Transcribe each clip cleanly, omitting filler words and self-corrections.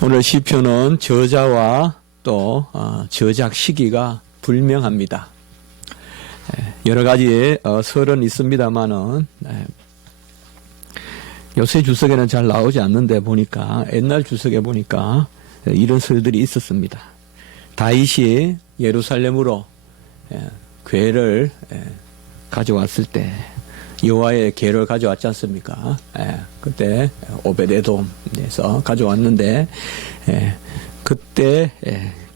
오늘 시편은 저자와 또 저작 시기가 불명합니다. 여러 가지 설은 있습니다만은 요새 주석에는 잘 나오지 않는데 보니까 옛날 주석에 보니까 이런 설들이 있었습니다. 다윗이 예루살렘으로 궤를 가져왔을 때 여호와의 궤를 가져왔지 않습니까? 그때 오베데돔에서 가져왔는데 그때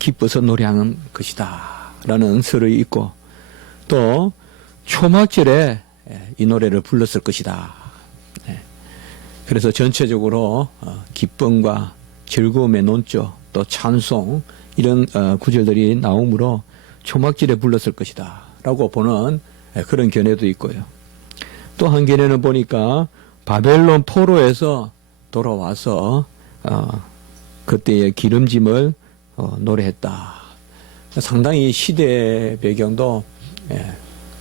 기뻐서 노래하는 것이다 라는 설이 있고, 또 초막절에 이 노래를 불렀을 것이다. 그래서 전체적으로 기쁨과 즐거움의 논조, 또 찬송, 이런 구절들이 나오므로 초막절에 불렀을 것이다 라고 보는 그런 견해도 있고요. 또 한 견해는 보니까 바벨론 포로에서 돌아와서 그때의 기름짐을 노래했다. 상당히 시대 배경도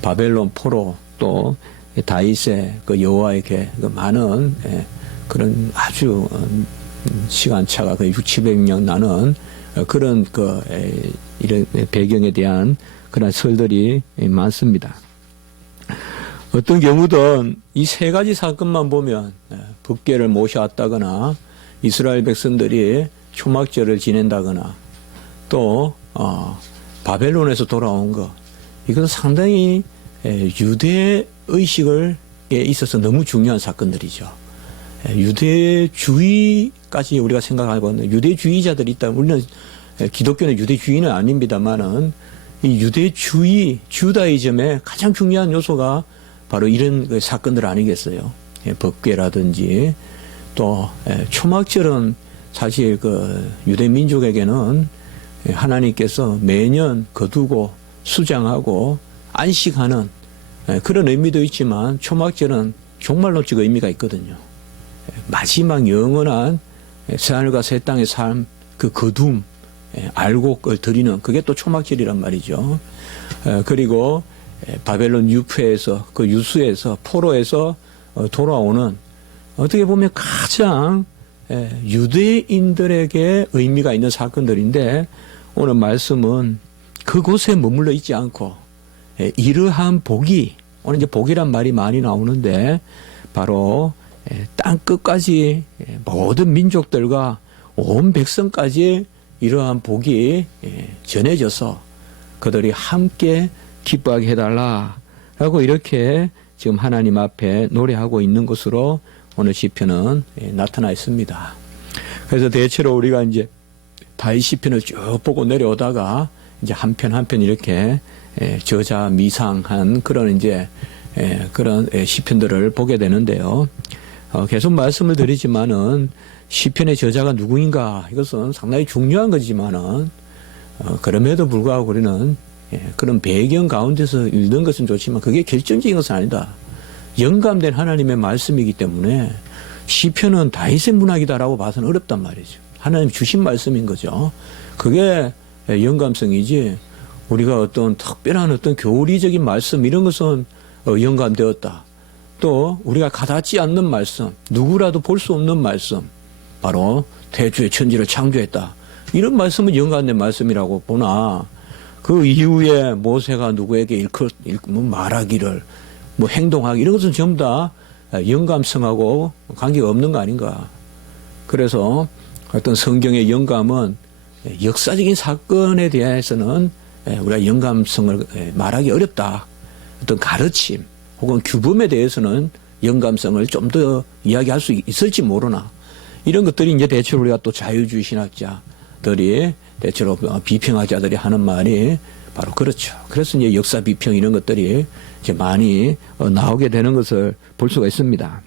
바벨론 포로, 또 다윗의 그 여호와에게 그 많은 그런 아주 시간차가 거의 600~700년 나는 그런 이런 배경에 대한 그런 설들이 많습니다. 어떤 경우든 이 세 가지 사건만 보면 법궤를 모셔왔다거나 이스라엘 백성들이 초막절을 지낸다거나 또 바벨론에서 돌아온 것, 이것은 상당히 유대 의식에 있어서 너무 중요한 사건들이죠. 유대주의까지 우리가 생각하거든요. 유대주의자들이 있다면, 우리는 기독교는 유대주의는 아닙니다만은 이 유대주의, 주다이즘의 가장 중요한 요소가 바로 이런 사건들 아니겠어요? 법궤라든지 또 초막절은 사실 유대 민족에게는 하나님께서 매년 거두고 수장하고 안식하는 그런 의미도 있지만, 초막절은 종말론적 의미가 있거든요. 마지막 영원한 새하늘과 새 땅의 삶, 그 거둠, 알곡을 드리는, 그게 또 초막절이란 말이죠. 그리고 바벨론 유폐에서, 그 유수에서, 포로에서 돌아오는, 어떻게 보면 가장 유대인들에게 의미가 있는 사건들인데, 오늘 말씀은 그곳에 머물러 있지 않고 이러한 복이, 오늘 이제 복이란 말이 많이 나오는데 바로 땅 끝까지 모든 민족들과 온 백성까지 이러한 복이 전해져서 그들이 함께 기뻐하게 해달라라고 이렇게 지금 하나님 앞에 노래하고 있는 것으로 오늘 시편은 나타나 있습니다. 그래서 대체로 우리가 이제 다윗 시편을 쭉 보고 내려오다가 이제 한 편 한 편 이렇게 저자 미상한 그런 이제 그런 시편들을 보게 되는데요. 계속 말씀을 드리지만은 시편의 저자가 누구인가, 이것은 상당히 중요한 거지만은 그럼에도 불구하고 우리는 그런 배경 가운데서 읽는 것은 좋지만 그게 결정적인 것은 아니다. 영감된 하나님의 말씀이기 때문에 시편은 다윗의 문학이다라고 봐서는 어렵단 말이죠. 하나님 주신 말씀인 거죠. 그게 영감성이지, 우리가 어떤 특별한 어떤 교리적인 말씀 이런 것은 영감되었다. 또 우리가 가닿지 않는 말씀, 누구라도 볼 수 없는 말씀, 바로 태초에 천지를 창조했다, 이런 말씀은 영감된 말씀이라고 보나, 그 이후에 모세가 누구에게 말하기를, 행동하기, 이런 것은 전부 다 영감성하고 관계가 없는 거 아닌가. 그래서 어떤 성경의 영감은 역사적인 사건에 대해서는 우리가 영감성을 말하기 어렵다. 어떤 가르침 혹은 규범에 대해서는 영감성을 좀 더 이야기할 수 있을지 모르나, 이런 것들이 이제 대체로 우리가 또 자유주의 신학자들이, 대체로 비평학자들이 하는 말이 바로 그렇죠. 그래서 이제 역사 비평 이런 것들이 이제 많이 나오게 되는 것을 볼 수가 있습니다.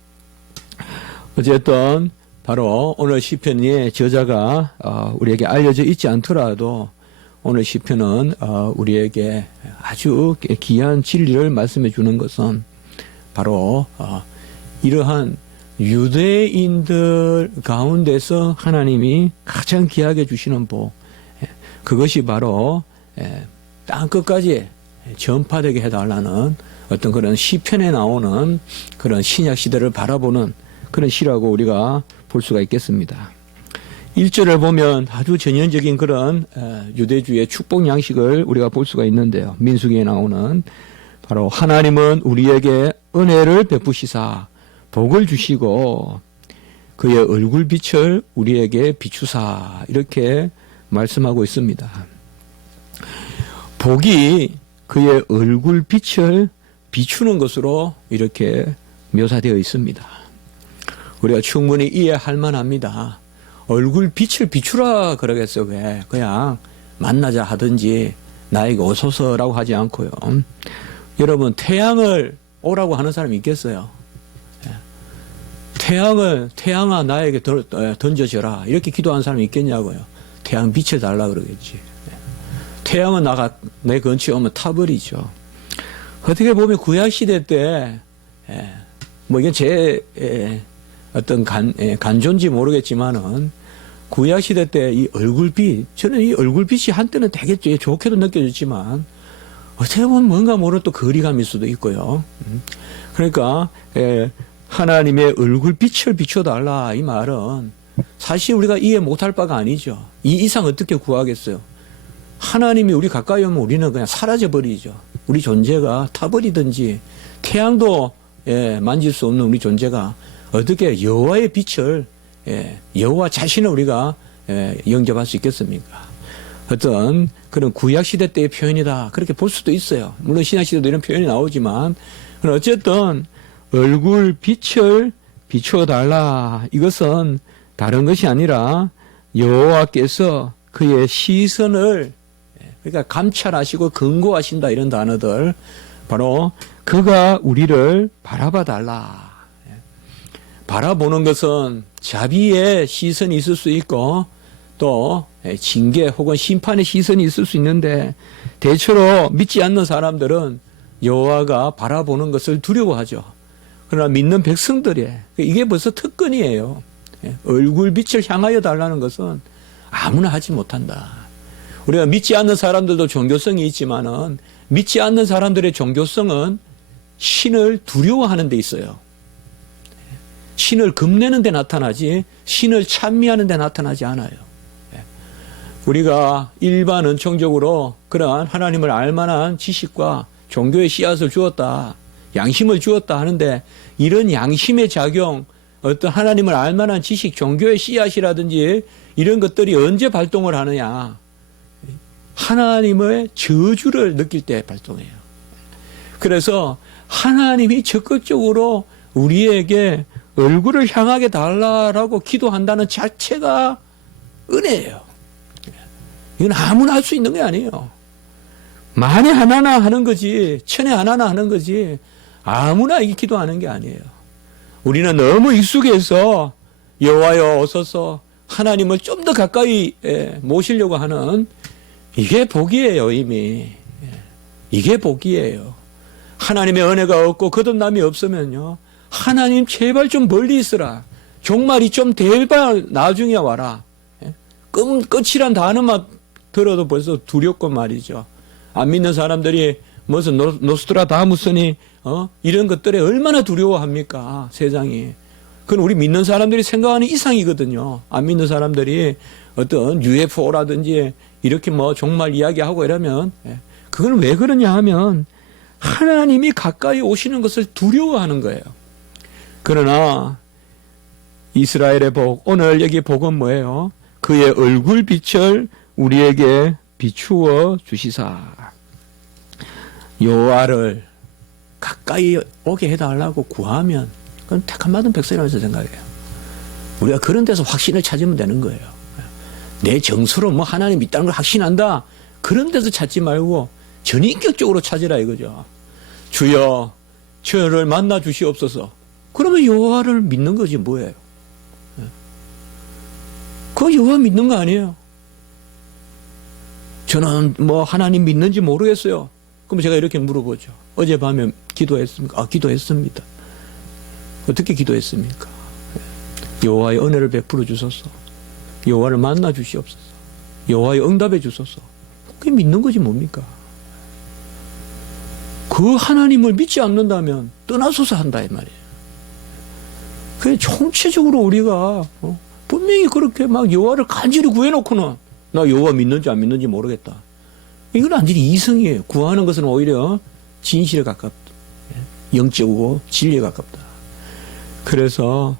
어쨌든 바로 오늘 시편의 저자가 우리에게 알려져 있지 않더라도 오늘 시편은 우리에게 아주 귀한 진리를 말씀해 주는 것은 바로 이러한 유대인들 가운데서 하나님이 가장 귀하게 주시는 복, 그것이 바로 땅 끝까지 전파되게 해달라는 어떤 그런 시편에 나오는 그런 신약 시대를 바라보는 그런 시라고 우리가 볼 수가 있겠습니다. 1절을 보면 아주 전형적인 그런 유대주의 축복 양식을 우리가 볼 수가 있는데요. 민수기에 나오는 바로 하나님은 우리에게 은혜를 베푸시사 복을 주시고 그의 얼굴빛을 우리에게 비추사 이렇게 말씀하고 있습니다. 복이 그의 얼굴빛을 비추는 것으로 이렇게 묘사되어 있습니다. 우리가 충분히 이해할 만합니다. 얼굴빛을 비추라 그러겠어요. 왜? 그냥 만나자 하든지 나에게 오소서라고 하지 않고요. 여러분 태양을 오라고 하는 사람이 있겠어요? 태양아 나에게 던져져라 이렇게 기도하는 사람이 있겠냐고요. 태양 빛을 달라 그러겠지. 태양은 내 근처에 오면 타버리죠. 어떻게 보면 구약시대 때 뭐 이게 제 어떤 간조인지 모르겠지만은 구약시대 때 이 얼굴빛 저는 이 얼굴빛이 한때는 되게 좋게도 느껴졌지만 어떻게 보면 뭔가 모르는 또 거리감일 수도 있고요. 그러니까 하나님의 얼굴빛을 비춰달라 이 말은 사실 우리가 이해 못할 바가 아니죠. 이 이상 어떻게 구하겠어요. 하나님이 우리 가까이 오면 우리는 그냥 사라져버리죠. 우리 존재가 타버리든지 태양도 만질 수 없는 우리 존재가 어떻게 여호와의 빛을 여호와 자신을 우리가 영접할 수 있겠습니까? 어떤 그런 구약시대 때의 표현이다 그렇게 볼 수도 있어요. 물론 신약시대도 이런 표현이 나오지만 어쨌든 얼굴 빛을 비춰달라 이것은 다른 것이 아니라 여호와께서 그의 시선을 그러니까 감찰하시고 근고하신다 이런 단어들 바로 그가 우리를 바라봐 달라. 바라보는 것은 자비의 시선이 있을 수 있고 또 징계 혹은 심판의 시선이 있을 수 있는데 대체로 믿지 않는 사람들은 여호와가 바라보는 것을 두려워하죠. 그러나 믿는 백성들이 이게 벌써 특권이에요. 얼굴빛을 향하여 달라는 것은 아무나 하지 못한다. 우리가 믿지 않는 사람들도 종교성이 있지만은 믿지 않는 사람들의 종교성은 신을 두려워하는 데 있어요. 신을 금내는 데 나타나지 신을 찬미하는 데 나타나지 않아요. 우리가 일반 은총적으로 그러한 하나님을 알만한 지식과 종교의 씨앗을 주었다. 양심을 주었다 하는데 이런 양심의 작용 어떤 하나님을 알만한 지식 종교의 씨앗이라든지 이런 것들이 언제 발동을 하느냐. 하나님의 저주를 느낄 때 발동해요. 그래서 하나님이 적극적으로 우리에게 얼굴을 향하게 달라라고 기도한다는 자체가 은혜예요. 이건 아무나 할 수 있는 게 아니에요. 만에 하나나 하는 거지, 천에 하나나 하는 거지, 아무나 이 기도하는 게 아니에요. 우리는 너무 익숙해서 여호와여 오소서 하나님을 좀 더 가까이 모시려고 하는 이게 복이에요, 이미. 이게 복이에요. 하나님의 은혜가 없고 거듭남이 없으면요. 하나님 제발 좀 멀리 있으라. 종말이 좀 제발 나중에 와라. 끝이란 단어만 들어도 벌써 두렵고 말이죠. 안 믿는 사람들이 무슨 노스트라다무스니 이런 것들에 얼마나 두려워합니까? 세상이. 그건 우리 믿는 사람들이 생각하는 이상이거든요. 안 믿는 사람들이 어떤 UFO라든지 이렇게 뭐 종말 이야기하고 이러면 그건 왜 그러냐 하면 하나님이 가까이 오시는 것을 두려워하는 거예요. 그러나 이스라엘의 복, 오늘 여기 복은 뭐예요? 그의 얼굴빛을 우리에게 비추어 주시사. 여호와를 가까이 오게 해달라고 구하면 그건 택함받은 백성이라고 생각해요. 우리가 그런 데서 확신을 찾으면 되는 거예요. 내 정서로 뭐 하나님 있다는 걸 확신한다. 그런 데서 찾지 말고 전인격적으로 찾으라 이거죠. 주여 저를 만나 주시옵소서. 그러면 여호와를 믿는 거지 뭐예요. 그거 여호와 믿는 거 아니에요. 저는 뭐 하나님 믿는지 모르겠어요. 그럼 제가 이렇게 물어보죠. 어젯밤에 기도했습니까? 아, 기도했습니다. 어떻게 기도했습니까? 여호와의 은혜를 베풀어 주소서. 여호와를 만나 주시옵소서. 여호와의 응답해 주소서. 그게 믿는 거지 뭡니까? 그 하나님을 믿지 않는다면 떠나소서 한다 이 말이에요. 그게 총체적으로 우리가 분명히 그렇게 막 여호와를 간절히 구해놓고는 나 여호와 믿는지 안 믿는지 모르겠다. 이건 완전히 이성이에요. 구하는 것은 오히려 진실에 가깝다. 영적이고 진리에 가깝다. 그래서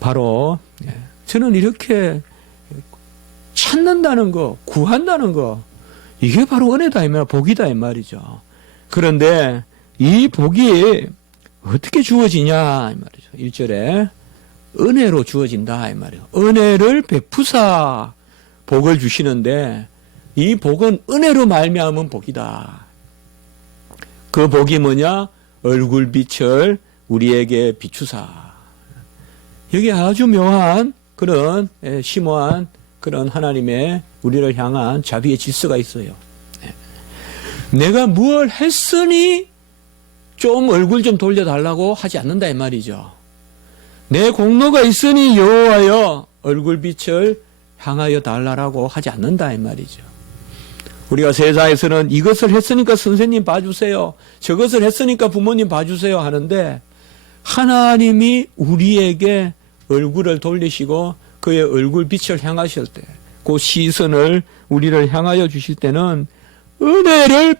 바로 저는 이렇게 찾는다는 거, 구한다는 거, 이게 바로 은혜다 이 말, 복이다 이 말이죠. 그런데 이 복이 어떻게 주어지냐 이 말이죠. 1절에 은혜로 주어진다 이 말이에요. 은혜를 베푸사 복을 주시는데 이 복은 은혜로 말미암은 복이다. 그 복이 뭐냐? 얼굴빛을 우리에게 비추사. 여기 아주 묘한 그런 심오한 그런 하나님의 우리를 향한 자비의 질서가 있어요. 내가 무엇 했으니 좀 얼굴 좀 돌려달라고 하지 않는다 이 말이죠. 내 공로가 있으니 여호와여 얼굴빛을 향하여 달라라고 하지 않는다 이 말이죠. 우리가 세상에서는 이것을 했으니까 선생님 봐주세요. 저것을 했으니까 부모님 봐주세요 하는데 하나님이 우리에게 얼굴을 돌리시고 그의 얼굴빛을 향하실 때 그 시선을 우리를 향하여 주실 때는 은혜를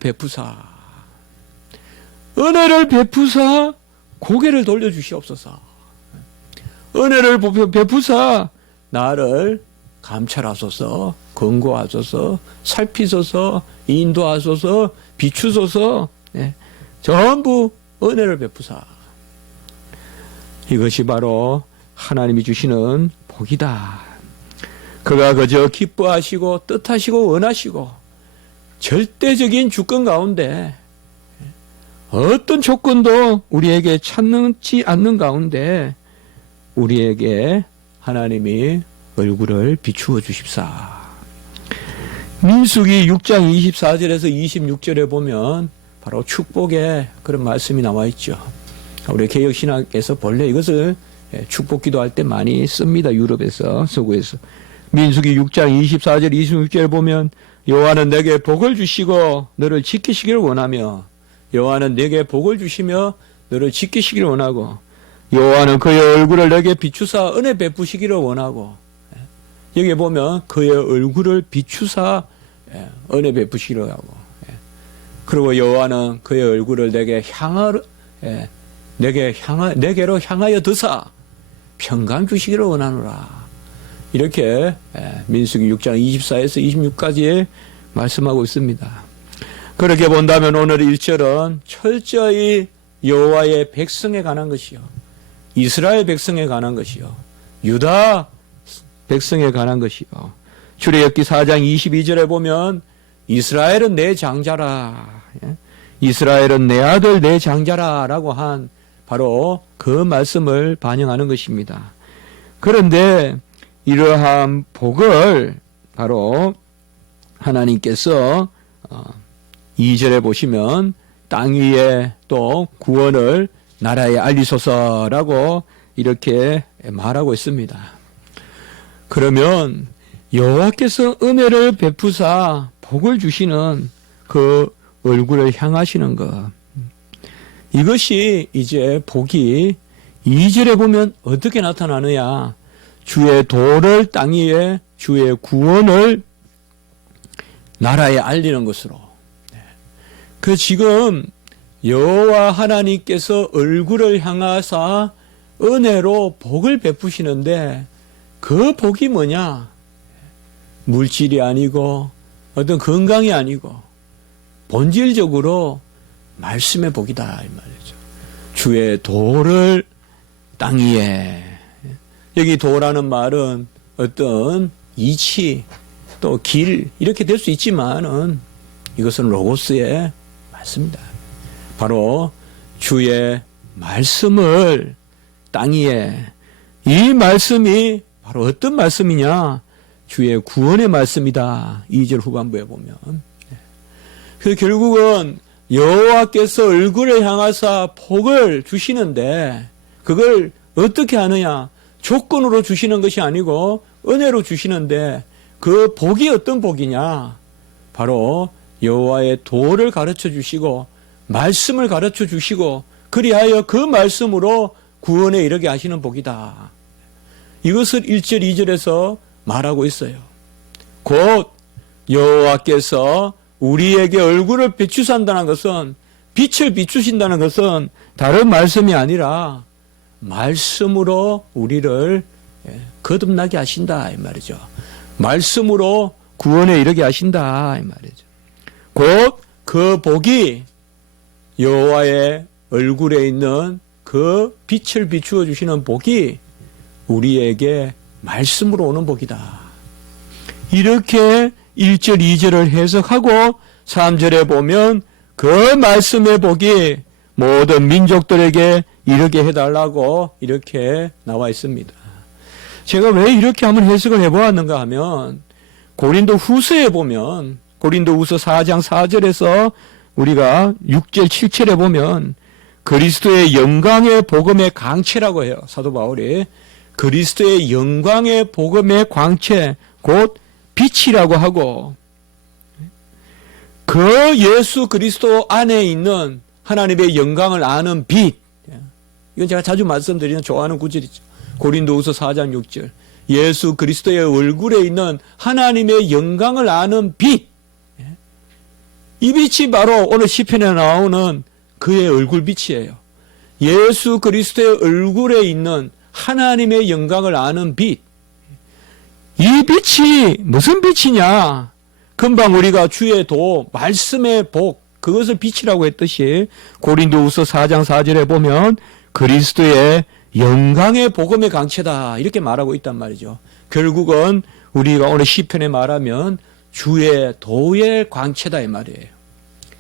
베푸사 고개를 돌려주시옵소서. 은혜를 베푸사 나를 감찰하소서, 권고하소서, 살피소서, 인도하소서, 비추소서, 전부 은혜를 베푸사. 이것이 바로 하나님이 주시는 복이다. 그가 그저 기뻐하시고 뜻하시고 원하시고 절대적인 주권 가운데 어떤 조건도 우리에게 찾지 않는 가운데 우리에게 하나님이 얼굴을 비추어 주십사. 민수기 6장 24절에서 26절에 보면 바로 축복의 그런 말씀이 나와 있죠. 우리 개혁신학에서 본래 이것을 축복 기도할 때 많이 씁니다. 유럽에서, 서구에서. 민수기 6장 24절 26절에 보면 여호와는 내게 복을 주시고 너를 지키시기를 원하며 여호와는 내게 복을 주시며 너를 지키시기를 원하고 여호와는 그의 얼굴을 내게 비추사 은혜 베푸시기를 원하고 여기 보면 그의 얼굴을 비추사 은혜 베푸시기를 하고 그리고 여호와는 그의 얼굴을 내게로 향하여 드사 평강 주시기를 원하노라. 이렇게 민수기 6장 24에서 26까지 말씀하고 있습니다. 그렇게 본다면 오늘 1절은 철저히 여호와의 백성에 관한 것이요, 이스라엘 백성에 관한 것이요, 유다 백성에 관한 것이요. 출애굽기 4장 22절에 보면 이스라엘은 내 장자라, 이스라엘은 내 아들 내 장자라라고 한 바로 그 말씀을 반영하는 것입니다. 그런데 이러한 복을 바로 하나님께서 2절에 보시면 땅 위에 또 구원을 나라에 알리소서라고 이렇게 말하고 있습니다. 그러면 여호와께서 은혜를 베푸사 복을 주시는 그 얼굴을 향하시는 것, 이것이 이제 복이 2절에 보면 어떻게 나타나느냐. 주의 도를 땅 위에 주의 구원을 나라에 알리는 것으로. 그 지금 여호와 하나님께서 얼굴을 향하사 은혜로 복을 베푸시는데 그 복이 뭐냐? 물질이 아니고 어떤 건강이 아니고 본질적으로 말씀의 복이다 이 말이죠. 주의 도를 땅 위에. 여기 도라는 말은 어떤 이치 또 길 이렇게 될 수 있지만은 이것은 로고스의 맞습니다. 바로 주의 말씀을 땅 위에, 이 말씀이 바로 어떤 말씀이냐? 주의 구원의 말씀이다. 2절 후반부에 보면. 그 결국은 여호와께서 얼굴을 향하사 복을 주시는데 그걸 어떻게 하느냐? 조건으로 주시는 것이 아니고 은혜로 주시는데 그 복이 어떤 복이냐? 바로 여호와의 도를 가르쳐 주시고 말씀을 가르쳐 주시고 그리하여 그 말씀으로 구원에 이르게 하시는 복이다. 이것을 1절, 2절에서 말하고 있어요. 곧 여호와께서 우리에게 얼굴을 비추신다는 것은, 빛을 비추신다는 것은 다른 말씀이 아니라 말씀으로 우리를 거듭나게 하신다 이 말이죠. 말씀으로 구원에 이르게 하신다 이 말이죠. 곧 그 복이 여호와의 얼굴에 있는 그 빛을 비추어 주시는 복이 우리에게 말씀으로 오는 복이다. 이렇게 1절, 2절을 해석하고 3절에 보면 그 말씀의 복이 모든 민족들에게 이르게 해달라고 이렇게 나와 있습니다. 제가 왜 이렇게 한번 해석을 해보았는가 하면 고린도 후서에 보면 고린도 후서 4장 4절에서 우리가 6절, 7절에 보면 그리스도의 영광의 복음의 광채라고 해요. 사도 바울이 그리스도의 영광의 복음의 광채 곧 빛이라고 하고 그 예수 그리스도 안에 있는 하나님의 영광을 아는 빛. 이건 제가 자주 말씀드리는 좋아하는 구절이죠. 고린도후서 4장 6절. 예수 그리스도의 얼굴에 있는 하나님의 영광을 아는 빛. 이 빛이 바로 오늘 시편에 나오는 그의 얼굴빛이에요. 예수 그리스도의 얼굴에 있는 하나님의 영광을 아는 빛. 이 빛이 무슨 빛이냐? 금방 우리가 주의 도, 말씀의 복, 그것을 빛이라고 했듯이 고린도후서 4장 4절에 보면 그리스도의 영광의 복음의 광채다 이렇게 말하고 있단 말이죠. 결국은 우리가 오늘 시편에 말하면 주의 도의 광채다 이 말이에요.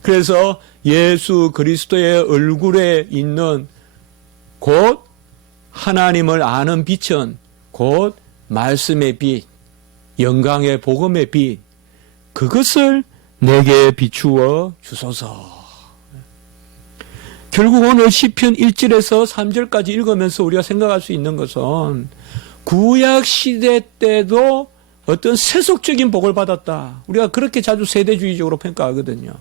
그래서 예수 그리스도의 얼굴에 있는 곧 하나님을 아는 빛은 곧 말씀의 빛, 영광의 복음의 빛, 그것을 내게 비추어 주소서. 결국 오늘 시편 1절에서 3절까지 읽으면서 우리가 생각할 수 있는 것은 구약시대 때도 어떤 세속적인 복을 받았다. 우리가 그렇게 자주 세대주의적으로 평가하거든요.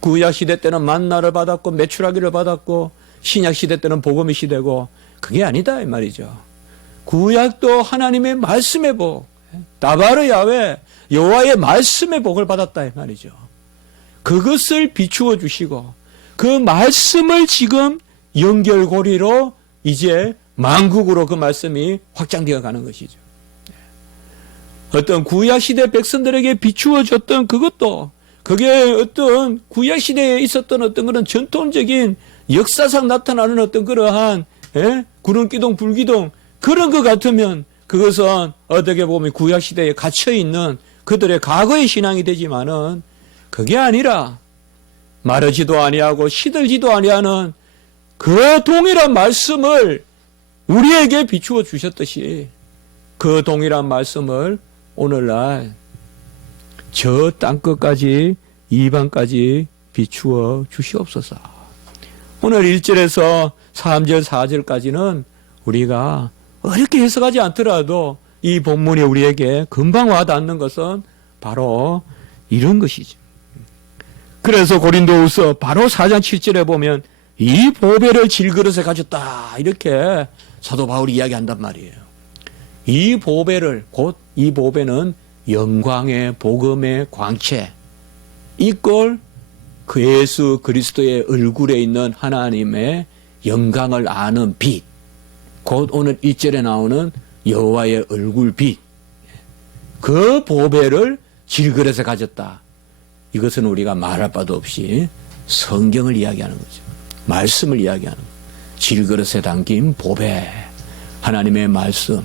구약시대 때는 만나를 받았고 메추라기를 받았고 신약시대 때는 복음의 시대고 그게 아니다 이 말이죠. 구약도 하나님의 말씀의 복, 다바르 야훼 여호와의 말씀의 복을 받았다 이 말이죠. 그것을 비추어 주시고 그 말씀을 지금 연결고리로 이제 만국으로 그 말씀이 확장되어 가는 것이죠. 어떤 구약시대 백성들에게 비추어졌던 그것도 그게 어떤 구약시대에 있었던 어떤 그런 전통적인 역사상 나타나는 어떤 그러한 구름기둥 불기둥 그런 것 같으면 그것은 어떻게 보면 구약시대에 갇혀있는 그들의 과거의 신앙이 되지만은 그게 아니라 마르지도 아니하고 시들지도 아니하는 그 동일한 말씀을 우리에게 비추어 주셨듯이 그 동일한 말씀을 오늘날 저 땅끝까지 이방까지 비추어 주시옵소서. 오늘 1절에서 3절 4절까지는 우리가 어렵게 해석하지 않더라도 이 본문이 우리에게 금방 와닿는 것은 바로 이런 것이죠. 그래서 고린도후서 바로 4장 7절에 보면 이 보배를 질그릇에 가졌다 이렇게 사도 바울이 이야기한단 말이에요. 이 보배를 곧 이 보배는 영광의 복음의 광채 이꼴 그 예수 그리스도의 얼굴에 있는 하나님의 영광을 아는 빛 곧 오늘 1절에 나오는 여호와의 얼굴 빛 그 보배를 질그릇에 가졌다. 이것은 우리가 말할 바도 없이 성경을 이야기하는 거죠. 말씀을 이야기하는 거죠. 질그릇에 담긴 보배 하나님의 말씀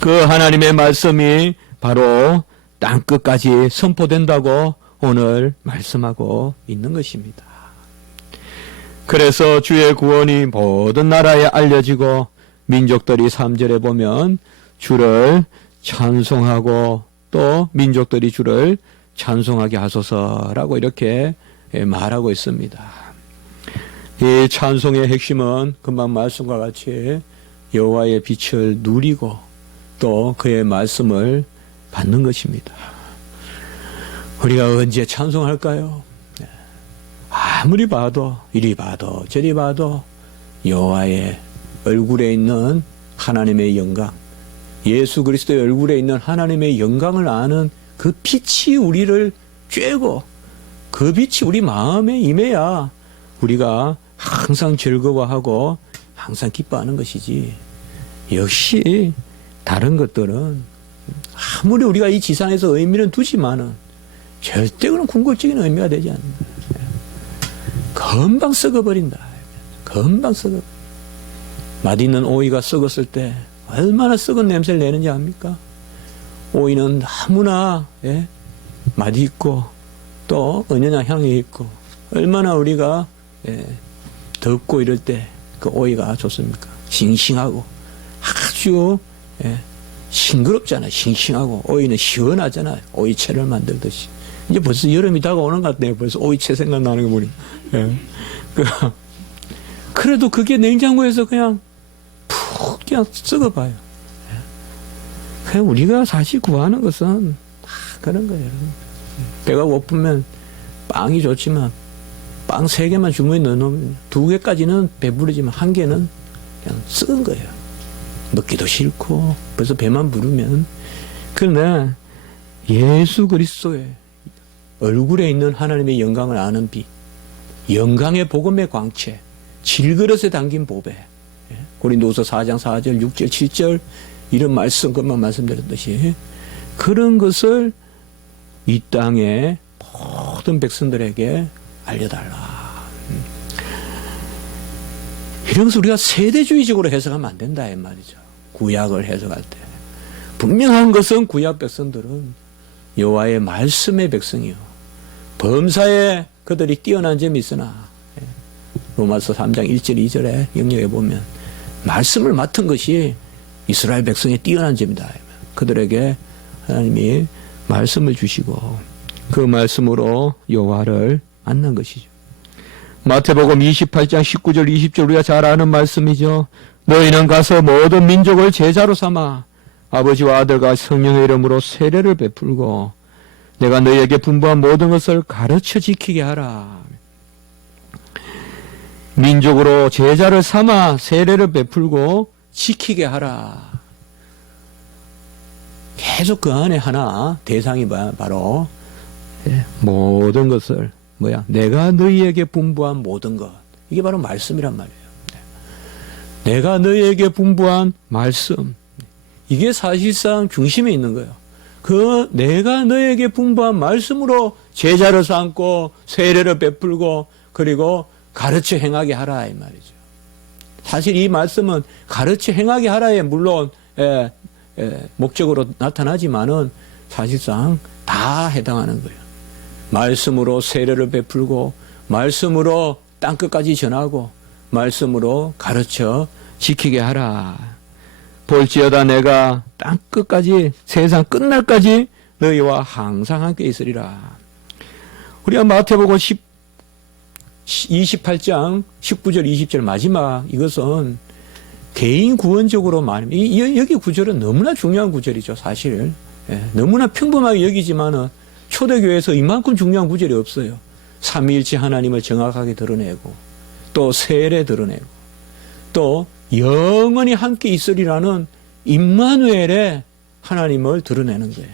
그 하나님의 말씀이 바로 땅끝까지 선포된다고 오늘 말씀하고 있는 것입니다. 그래서 주의 구원이 모든 나라에 알려지고 민족들이 3절에 보면 주를 찬송하고 또 민족들이 주를 찬송하게 하소서라고 이렇게 말하고 있습니다. 이 찬송의 핵심은 금방 말씀과 같이 여호와의 빛을 누리고 또 그의 말씀을 받는 것입니다. 우리가 언제 찬송할까요? 아무리 봐도 이리 봐도 저리 봐도 여호와의 얼굴에 있는 하나님의 영광 예수 그리스도의 얼굴에 있는 하나님의 영광을 아는 그 빛이 우리를 쬐고 그 빛이 우리 마음에 임해야 우리가 항상 즐거워하고 항상 기뻐하는 것이지. 역시 다른 것들은 아무리 우리가 이 지상에서 의미는 두지만은 절대 그런 궁극적인 의미가 되지 않는다. 금방 썩어버린다. 금방 썩어. 맛있는 오이가 썩었을 때 얼마나 썩은 냄새를 내는지 압니까? 오이는 너무나 맛있고 또 은연한 향이 있고 얼마나 우리가 덥고 이럴 때 그 오이가 좋습니까? 싱싱하고 아주 싱그럽잖아요. 싱싱하고 오이는 시원하잖아요. 오이채를 만들듯이. 이제 벌써 여름이 다가오는 것 같네요. 벌써 오이채 생각나는 거 보니. 그래도 그게 냉장고에서 그냥 푹 그냥 썩어봐요. 그냥 우리가 사실 구하는 것은 그런 거예요. 배가 고프면 빵이 좋지만 빵 3개만 주머니에 넣어놓으면 2개까지는 배부르지만 1개는 그냥 썩은 거예요. 먹기도 싫고 벌써 배만 부르면. 그런데 예수 그리스도의 얼굴에 있는 하나님의 영광을 아는 빛, 영광의 복음의 광채, 질그릇에 담긴 보배, 고린도후서 4장 4절 6절 7절 이런 말씀 것만 말씀드렸듯이 그런 것을 이 땅의 모든 백성들에게 알려달라. 이런 것을 우리가 세대주의적으로 해석하면 안 된다 이 말이죠. 구약을 해석할 때 분명한 것은 구약 백성들은 여호와의 말씀의 백성이요 범사에 그들이 뛰어난 점이 있으나 로마서 3장 1절 2절에 영역에 보면 말씀을 맡은 것이 이스라엘 백성의 뛰어난 점이다. 그들에게 하나님이 말씀을 주시고 그 말씀으로 여호와를 만난 것이죠. 마태복음 28장 19절 20절 우리가 잘 아는 말씀이죠. 너희는 가서 모든 민족을 제자로 삼아 아버지와 아들과 성령의 이름으로 세례를 베풀고 내가 너희에게 분부한 모든 것을 가르쳐 지키게 하라. 민족으로 제자를 삼아 세례를 베풀고 지키게 하라. 계속 그 안에 하나 대상이 바로 모든 것을 내가 너희에게 분부한 모든 것. 이게 바로 말씀이란 말이에요. 내가 너희에게 분부한 말씀. 이게 사실상 중심에 있는 거예요. 그 내가 너희에게 분부한 말씀으로 제자를 삼고 세례를 베풀고 그리고 가르쳐 행하게 하라 이 말이죠. 사실 이 말씀은 가르쳐 행하게 하라에 물론 목적으로 나타나지만은 사실상 다 해당하는 거예요. 말씀으로 세례를 베풀고 말씀으로 땅끝까지 전하고 말씀으로 가르쳐 지키게 하라. 볼지어다 내가 땅끝까지 세상 끝날까지 너희와 항상 함께 있으리라. 우리가 마태복음 28장 19절 20절 마지막 이것은 개인 구원적으로 말합니다. 여기 구절은 너무나 중요한 구절이죠. 사실 너무나 평범하게 여기지만은 초대교회에서 이만큼 중요한 구절이 없어요. 삼위일체 하나님을 정확하게 드러내고 또 세례 드러내고 또 영원히 함께 있으리라는 임마누엘의 하나님을 드러내는 거예요.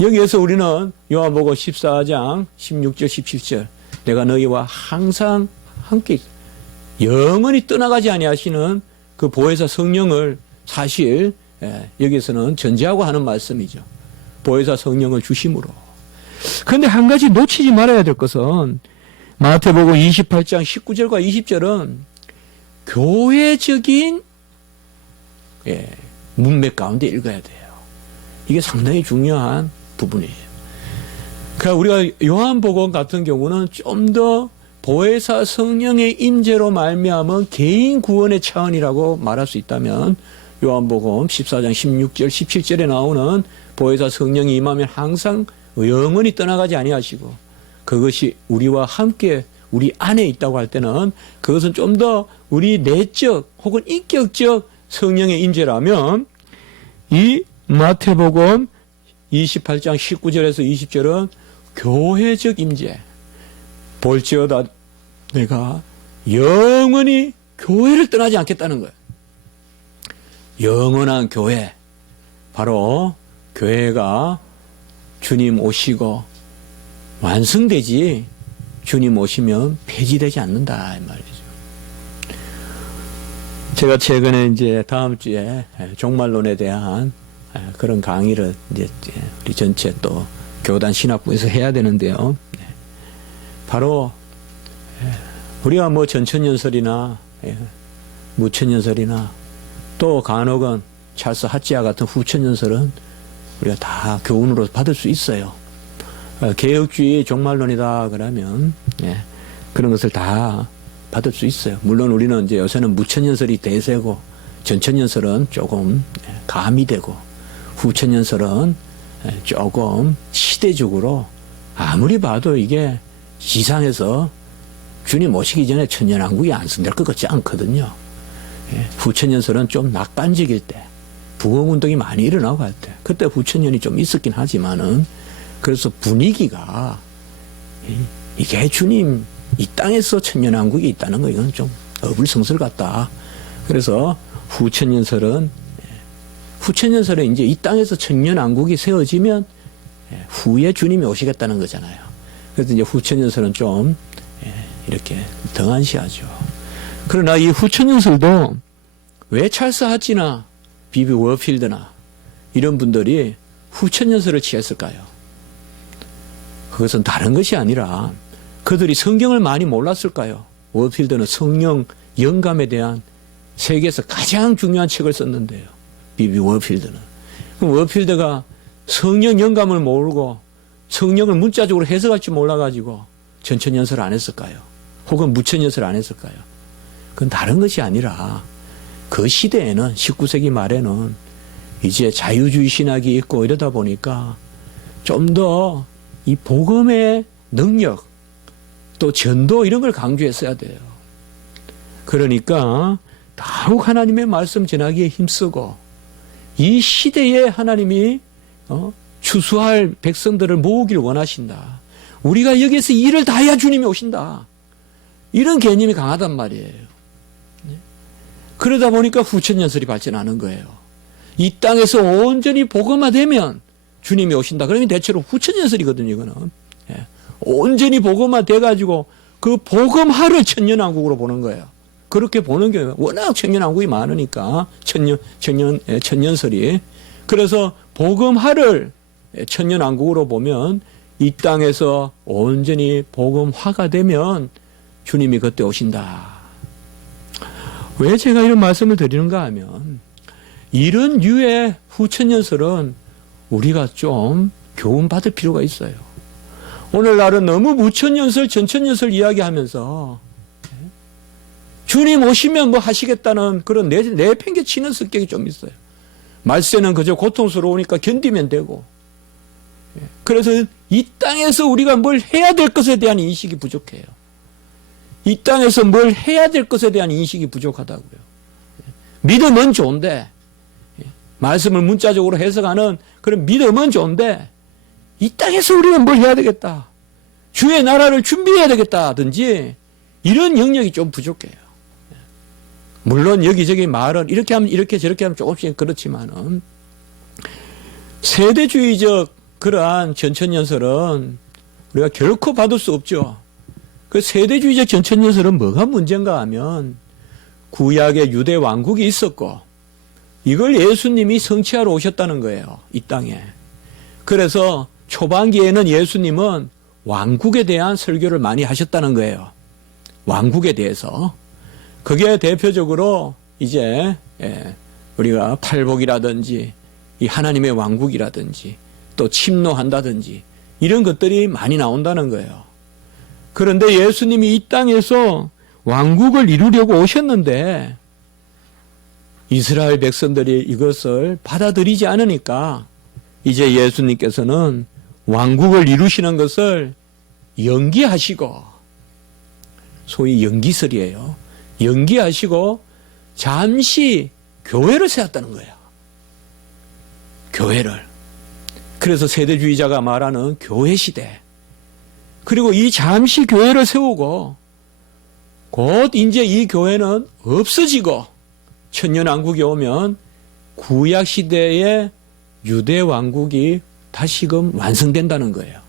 여기에서 우리는 요한복음 14장 16절 17절 내가 너희와 항상 함께 영원히 떠나가지 아니하시는 그 보혜사 성령을 사실 여기서는 전제하고 하는 말씀이죠. 보혜사 성령을 주심으로. 그런데 한 가지 놓치지 말아야 될 것은 마태복음 28장 19절과 20절은 교회적인 문맥 가운데 읽어야 돼요. 이게 상당히 중요한 부분이에요. 그러니까 우리가 요한복음 같은 경우는 좀 더 보혜사 성령의 임재로 말미암은 개인 구원의 차원이라고 말할 수 있다면 요한복음 14장 16절 17절에 나오는 보혜사 성령이 임하면 항상 영원히 떠나가지 아니하시고 그것이 우리와 함께 우리 안에 있다고 할 때는 그것은 좀 더 우리 내적 혹은 인격적 성령의 임재라면 이 마태복음 28장 19절에서 20절은 교회적 임재. 볼지어다 내가 영원히 교회를 떠나지 않겠다는 거예요. 영원한 교회, 바로 교회가 주님 오시고 완성되지 주님 오시면 폐지되지 않는다 이 말이죠. 제가 최근에 이제 다음 주에 종말론에 대한 그런 강의를 이제 우리 전체 또 교단 신학부에서 해야 되는데요. 바로 우리가 뭐 전천연설이나 무천연설이나 또 간혹은 찰스 하찌아 같은 후천연설은 우리가 다 교훈으로 받을 수 있어요. 개혁주의 종말론이다 그러면 그런 것을 다 받을 수 있어요. 물론 우리는 이제 요새는 무천연설이 대세고 전천연설은 조금 가미되고 후천연설은 조금 시대적으로 아무리 봐도 이게 지상에서 주님 오시기 전에 천년왕국이 완성될 것 같지 않거든요. 후천연설은 좀 낙관적일 때, 부흥운동이 많이 일어나고 할 때, 그때 후천년이 좀 있었긴 하지만은, 그래서 분위기가, 이게 주님 이 땅에서 천년왕국이 있다는 거, 이건 좀 어불성설 같다. 그래서 후천연설은 이제 이 땅에서 천년왕국이 세워지면 후에 주님이 오시겠다는 거잖아요. 그래서 이제 후천연설은 좀 이렇게 등한시하죠. 그러나 이 후천연설도 왜 찰스 하찌나 비비 워필드나 이런 분들이 후천연설을 취했을까요? 그것은 다른 것이 아니라 그들이 성경을 많이 몰랐을까요? 워필드는 성령 영감에 대한 세계에서 가장 중요한 책을 썼는데요. 비비 워필드는. 그럼 워필드가 성령 영감을 모르고 성령을 문자적으로 해석할 줄 몰라가지고 전천연설을 안 했을까요? 혹은 무천연설을 안 했을까요? 그건 다른 것이 아니라 그 시대에는 19세기 말에는 이제 자유주의 신학이 있고 이러다 보니까 좀 더 이 복음의 능력 또 전도 이런 걸 강조했어야 돼요. 그러니까 더욱 하나님의 말씀 전하기에 힘쓰고 이 시대에 하나님이 추수할 백성들을 모으기를 원하신다. 우리가 여기에서 일을 다 해야 주님이 오신다. 이런 개념이 강하단 말이에요. 그러다 보니까 후천연설이 발전하는 거예요. 이 땅에서 온전히 복음화되면 주님이 오신다. 그러면 대체로 후천연설이거든요. 이거는. 온전히 복음화돼가지고 그 복음화를 천년왕국으로 보는 거예요. 그렇게 보는 게 워낙 천년왕국이 많으니까 천년설이. 그래서 복음화를 천년왕국으로 보면 이 땅에서 온전히 복음화가 되면 주님이 그때 오신다. 왜 제가 이런 말씀을 드리는가 하면 이런 류의 후천연설은 우리가 좀 교훈받을 필요가 있어요. 오늘날은 너무 무천연설, 전천연설 이야기하면서 주님 오시면 뭐 하시겠다는 그런 내팽개치는 성격이 좀 있어요. 말세는 그저 고통스러우니까 견디면 되고. 그래서 이 땅에서 우리가 뭘 해야 될 것에 대한 인식이 부족해요. 이 땅에서 뭘 해야 될 것에 대한 인식이 부족하다고요. 믿음은 좋은데, 말씀을 문자적으로 해석하는 그런 믿음은 좋은데, 이 땅에서 우리가 뭘 해야 되겠다. 주의 나라를 준비해야 되겠다든지, 이런 영역이 좀 부족해요. 물론 여기저기 말은 이렇게 하면 이렇게 저렇게 하면 조금씩 그렇지만은, 세대주의적 그러한 전천연설은 우리가 결코 받을 수 없죠. 그 세대주의적 전천연설은 뭐가 문제인가 하면 구약의 유대 왕국이 있었고 이걸 예수님이 성취하러 오셨다는 거예요. 이 땅에. 그래서 초반기에는 예수님은 왕국에 대한 설교를 많이 하셨다는 거예요. 왕국에 대해서. 그게 대표적으로 이제 우리가 팔복이라든지 이 하나님의 왕국이라든지 또 침노한다든지 이런 것들이 많이 나온다는 거예요. 그런데 예수님이 이 땅에서 왕국을 이루려고 오셨는데 이스라엘 백성들이 이것을 받아들이지 않으니까 이제 예수님께서는 왕국을 이루시는 것을 연기하시고 소위 연기설이에요. 연기하시고 잠시 교회를 세웠다는 거예요. 교회를. 그래서 세대주의자가 말하는 교회 시대. 그리고 이 잠시 교회를 세우고 곧 이제 이 교회는 없어지고 천년왕국이 오면 구약 시대의 유대 왕국이 다시금 완성된다는 거예요.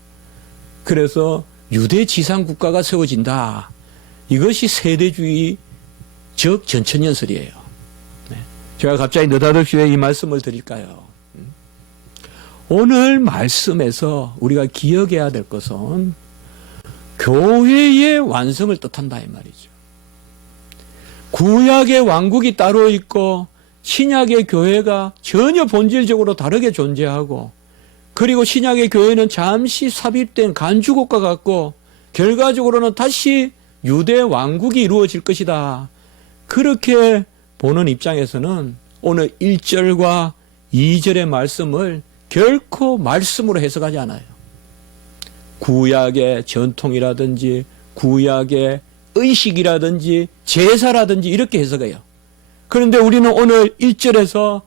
그래서 유대 지상 국가가 세워진다. 이것이 세대주의적 전천연설이에요. 네. 제가 갑자기 느닷없이 왜 이 말씀을 드릴까요? 오늘 말씀에서 우리가 기억해야 될 것은 교회의 완성을 뜻한다 이 말이죠. 구약의 왕국이 따로 있고 신약의 교회가 전혀 본질적으로 다르게 존재하고, 그리고 신약의 교회는 잠시 삽입된 간주국과 같고 결과적으로는 다시 유대 왕국이 이루어질 것이다. 그렇게 보는 입장에서는 오늘 1절과 2절의 말씀을 결코 말씀으로 해석하지 않아요. 구약의 전통이라든지 구약의 의식이라든지 제사라든지 이렇게 해석해요. 그런데 우리는 오늘 1절에서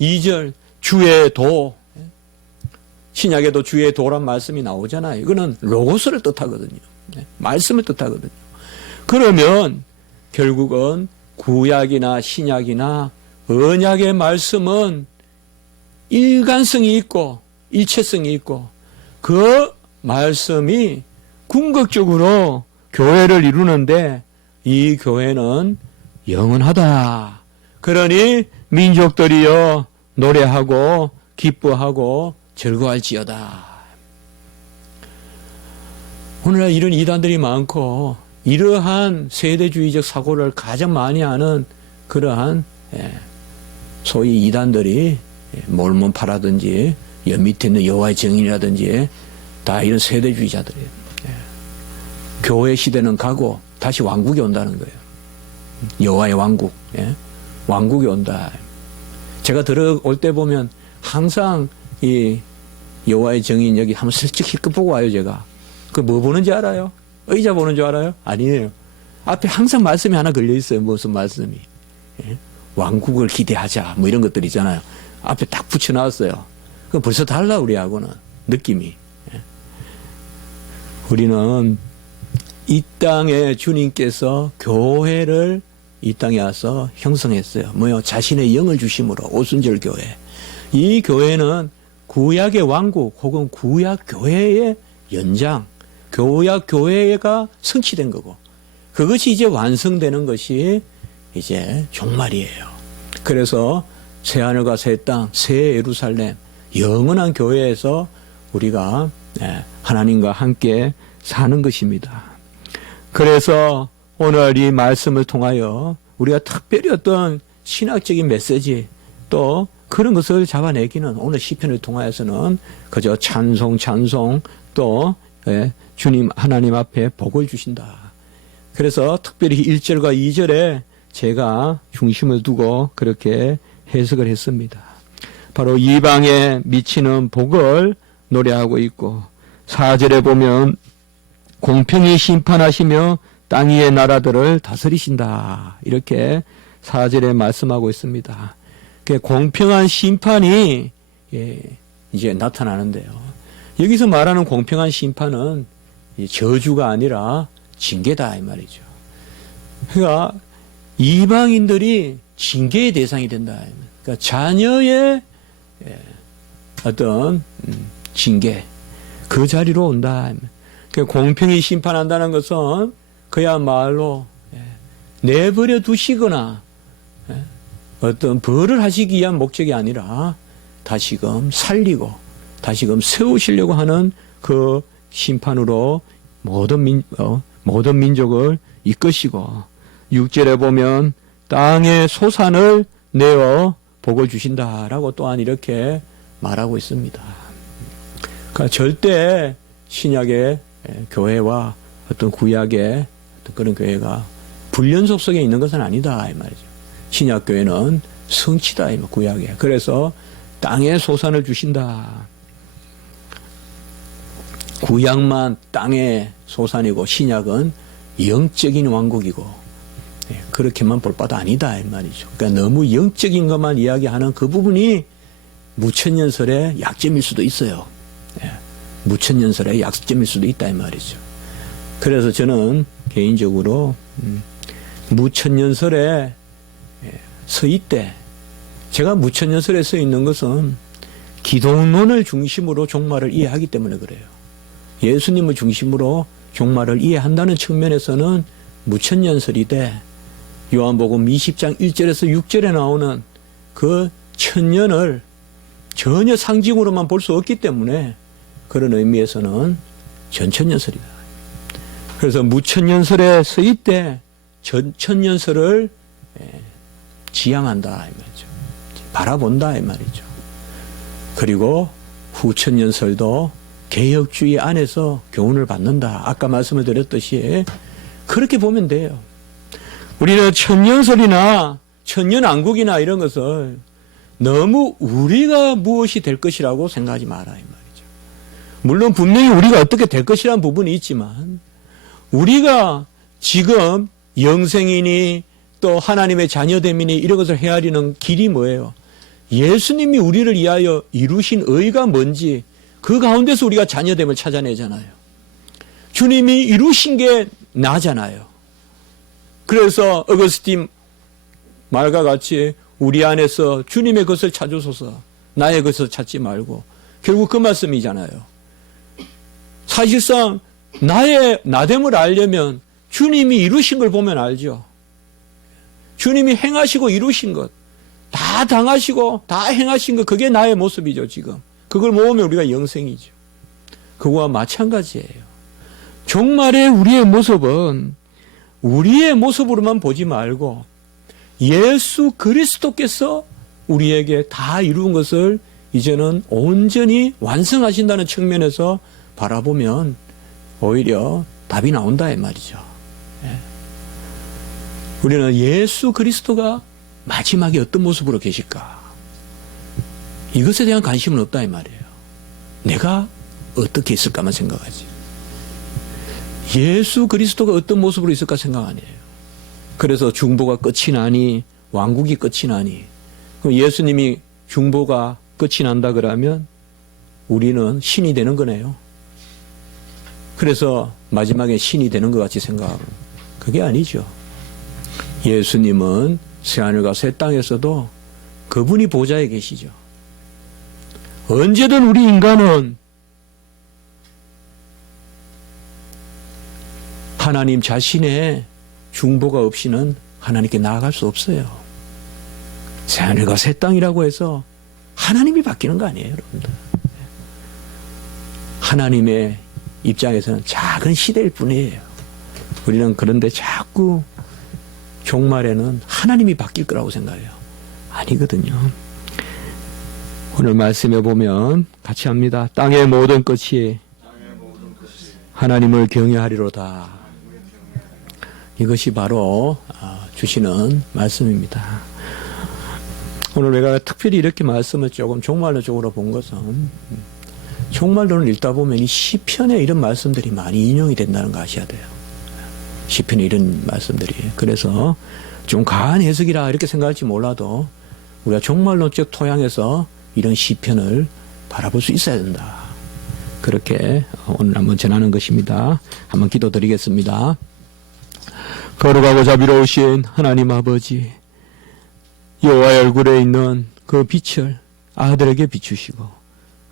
2절 주의 도, 신약에도 주의 도란 말씀이 나오잖아요. 이거는 로고스를 뜻하거든요. 말씀을 뜻하거든요. 그러면 결국은 구약이나 신약이나 언약의 말씀은 일관성이 있고 일체성이 있고 그 말씀이 궁극적으로 교회를 이루는데 이 교회는 영원하다. 그러니 민족들이여 노래하고 기뻐하고 즐거워할지어다. 오늘날 이런 이단들이 많고 이러한 세대주의적 사고를 가장 많이 하는 그러한 소위 이단들이 몰몬파라든지 밑에 있는 여호와의 증인이라든지 다 이런 세대주의자들이에요. 교회 시대는 가고 다시 왕국이 온다는 거예요. 여호와의 왕국, 왕국이 온다. 제가 들어올 때 보면 항상 이 여호와의 증인 여기 한번 슬쩍 힐끗 보고 와요. 제가 그 뭐 보는지 알아요? 의자 보는 줄 알아요? 아니에요. 앞에 항상 말씀이 하나 걸려 있어요. 무슨 말씀이? 왕국을 기대하자 뭐 이런 것들 있잖아요. 앞에 딱 붙여놨어요. 그 벌써 달라 우리하고는 느낌이. 우리는 이 땅에 주님께서 교회를 이 땅에 와서 형성했어요. 뭐요? 자신의 영을 주심으로 오순절 교회. 이 교회는 구약의 왕국 혹은 구약 교회의 연장, 구약 교회가 성취된 거고, 그것이 이제 완성되는 것이 이제 종말이에요. 그래서 새 하늘과 새 땅, 새 예루살렘, 영원한 교회에서 우리가 하나님과 함께 사는 것입니다. 그래서 오늘 이 말씀을 통하여 우리가 특별히 어떤 신학적인 메시지 또 그런 것을 잡아내기는 오늘 시편을 통하여서는 그저 찬송 또 주님 하나님 앞에 복을 주신다. 그래서 특별히 1절과 2절에 제가 중심을 두고 그렇게 해석을 했습니다. 바로 이방에 미치는 복을 노래하고 있고 4절에 보면 공평히 심판하시며 땅 위의 나라들을 다스리신다. 이렇게 4절에 말씀하고 있습니다. 공평한 심판이 이제 나타나는데요. 여기서 말하는 공평한 심판은 저주가 아니라 징계다 이 말이죠. 그러니까 이방인들이 징계의 대상이 된다. 그러니까 자녀의 어떤 징계 그 자리로 온다. 그러니까 공평히 심판한다는 것은 그야말로 내버려 두시거나 어떤 벌을 하시기 위한 목적이 아니라 다시금 살리고 다시금 세우시려고 하는 그 심판으로 모든 민족을 이끄시고 6절에 보면 땅의 소산을 내어 복을 주신다라고 또한 이렇게 말하고 있습니다. 그러니까 절대 신약의 교회와 어떤 구약의 어떤 그런 교회가 불연속 속에 있는 것은 아니다 이 말이죠. 신약 교회는 성취다 이 구약에. 그래서 땅의 소산을 주신다. 구약만 땅의 소산이고 신약은 영적인 왕국이고 그렇게만 볼 바도 아니다 이 말이죠. 그러니까 너무 영적인 것만 이야기하는 그 부분이 무천년설의 약점일 수도 있어요. 무천년설의 약점일 수도 있다 이 말이죠. 그래서 저는 개인적으로 무천년설의 서희 때 제가 무천년설에 써 있는 것은 기독론을 중심으로 종말을 이해하기 때문에 그래요. 예수님을 중심으로 종말을 이해한다는 측면에서는 무천년설이되 요한복음 20장 1절에서 6절에 나오는 그 천년을 전혀 상징으로만 볼 수 없기 때문에 그런 의미에서는 전천년설이다. 그래서 무천년설에 쓰일 때 전천년설을 지향한다 이 말이죠. 바라본다 이 말이죠. 그리고 후천년설도 개혁주의 안에서 교훈을 받는다. 아까 말씀을 드렸듯이 그렇게 보면 돼요. 우리는 천년설이나 천년왕국이나 이런 것을 너무 우리가 무엇이 될 것이라고 생각하지 마라 이 말이죠. 물론 분명히 우리가 어떻게 될 것이라는 부분이 있지만 우리가 지금 영생이니 또 하나님의 자녀됨이니 이런 것을 헤아리는 길이 뭐예요? 예수님이 우리를 위하여 이루신 의가 뭔지 그 가운데서 우리가 자녀됨을 찾아내잖아요. 주님이 이루신 게 나잖아요. 그래서 어거스틴 말과 같이 우리 안에서 주님의 것을 찾으소서 나의 것을 찾지 말고 결국 그 말씀이잖아요. 사실상 나의 나됨을 알려면 주님이 이루신 걸 보면 알죠. 주님이 행하시고 이루신 것 다 당하시고 다 행하신 것 그게 나의 모습이죠. 지금 그걸 모으면 우리가 영생이죠. 그거와 마찬가지예요. 종말의 우리의 모습은 우리의 모습으로만 보지 말고 예수 그리스도께서 우리에게 다 이룬 것을 이제는 온전히 완성하신다는 측면에서 바라보면 오히려 답이 나온다 이 말이죠. 우리는 예수 그리스도가 마지막에 어떤 모습으로 계실까? 이것에 대한 관심은 없다 이 말이에요. 내가 어떻게 있을까만 생각하지. 예수 그리스도가 어떤 모습으로 있을까 생각 안 해요. 그래서 중보가 끝이 나니 왕국이 끝이 나니 그럼 예수님이 중보가 끝이 난다 그러면 우리는 신이 되는 거네요. 그래서 마지막에 신이 되는 것 같이 생각하고 그게 아니죠. 예수님은 새하늘과 새 땅에서도 그분이 보좌에 계시죠. 언제든 우리 인간은 하나님 자신의 중보가 없이는 하나님께 나아갈 수 없어요. 새하늘과 새 땅이라고 해서 하나님이 바뀌는 거 아니에요, 여러분들. 하나님의 입장에서는 작은 시대일 뿐이에요. 우리는 그런데 자꾸 종말에는 하나님이 바뀔 거라고 생각해요. 아니거든요. 오늘 말씀해 보면 같이 합니다. 땅의 모든 끝이 하나님을 경외하리로다. 이것이 바로 주시는 말씀입니다. 오늘 내가 특별히 이렇게 말씀을 조금 종말론 쪽으로 본 것은 종말론을 읽다 보면 이 시편에 이런 말씀들이 많이 인용이 된다는 거 아셔야 돼요. 시편에 이런 말씀들이. 그래서 좀 과한 해석이라 이렇게 생각할지 몰라도 우리가 종말론적 토양에서 이런 시편을 바라볼 수 있어야 된다. 그렇게 오늘 한번 전하는 것입니다. 한번 기도드리겠습니다. 거룩하고 자비로우신 하나님 아버지, 여호와의 얼굴에 있는 그 빛을 아들에게 비추시고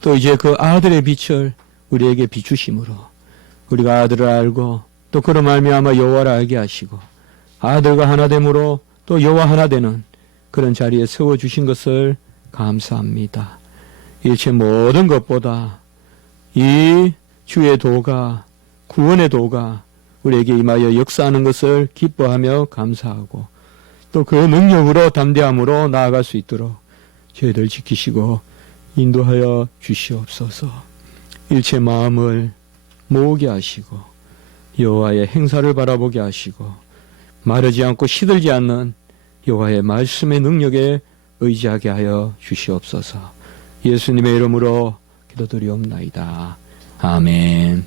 또 이제 그 아들의 빛을 우리에게 비추심으로 우리가 아들을 알고 또 그로 말미암아 여호와를 알게 하시고 아들과 하나됨으로 또 여호와 하나 되는 그런 자리에 세워주신 것을 감사합니다. 일체 모든 것보다 이 주의 도가 구원의 도가 우리에게 임하여 역사하는 것을 기뻐하며 감사하고 또 그 능력으로 담대함으로 나아갈 수 있도록 저희들 지키시고 인도하여 주시옵소서. 일체 마음을 모으게 하시고 여호와의 행사를 바라보게 하시고 마르지 않고 시들지 않는 여호와의 말씀의 능력에 의지하게 하여 주시옵소서. 예수님의 이름으로 기도드리옵나이다. 아멘.